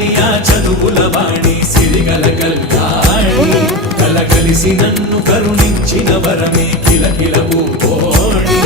వాణి ఆ చదువుల వాణి సిరిగల కళ్యాణి కలగలిసి నన్ను కరుణించిన వరమే కిలకిల పూకోణి